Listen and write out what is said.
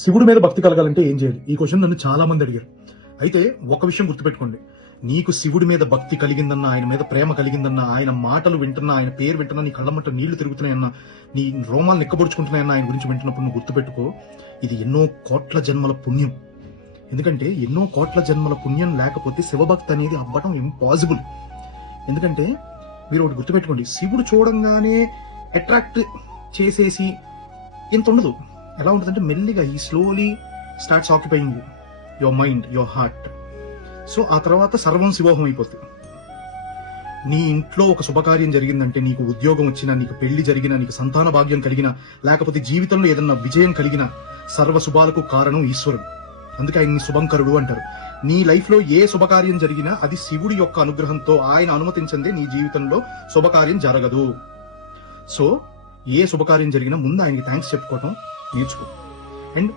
శివుడి మీద భక్తి కలగాలంటే ఏం చేయాలి? ఈ క్వశ్చన్ నన్ను చాలా మంది అడిగారు. అయితే ఒక విషయం గుర్తుపెట్టుకోండి, నీకు శివుడి మీద భక్తి కలిగిందన్నా, ఆయన మీద ప్రేమ కలిగిందన్నా, ఆయన మాటలు వింటున్నా, ఆయన పేరు వింటున్నా, నీ కళ్ళమంట నీళ్లు తిరుగుతున్నాయన్నా, నీ రోమాలు నిక్కబొడుచుకుంటున్నాయన్నా ఆయన గురించి వింటున్నప్పుడు నువ్వు గుర్తుపెట్టుకో, ఇది ఎన్నో కోట్ల జన్మల పుణ్యం. ఎందుకంటే ఎన్నో కోట్ల జన్మల పుణ్యం లేకపోతే శివభక్తి అనేది అవ్వడం ఇంపాసిబుల్. ఎందుకంటే మీరు ఒకటి గుర్తుపెట్టుకోండి, శివుడు చూడంగానే అట్రాక్ట్ చేసేసి ఇంత ఉండదు. ఎలా ఉంటుందంటే మెల్లిగా ఈ slowly starts occupying your mind, your heart. So ఆ తర్వాత సర్వం శివోహం అయిపోతుంది. నీ ఇంట్లో ఒక శుభకార్యం జరిగిందంటే, నీకు ఉద్యోగం వచ్చినా, నీకు పెళ్లి జరిగినా, నీకు సంతాన భాగ్యం కలిగినా, లేకపోతే జీవితంలో ఏదన్నా విజయం కలిగినా, సర్వ శుభాలకు కారణం ఈశ్వరుడు. అందుకే ఆయన్ని శుభంకరుడు అంటారు. నీ లైఫ్ లో ఏ శుభకార్యం జరిగినా అది శివుడి యొక్క అనుగ్రహంతో, ఆయన అనుమతించందే నీ జీవితంలో శుభకార్యం జరగదు. సో ఏ శుభకార్యం జరిగినా ముందు ఆయనకి థ్యాంక్స్ చెప్పుకోవటం నేర్చుకో. అండ్